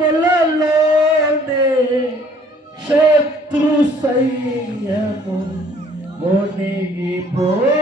বলালে শত্রু সাইয়া মনে পড়ে।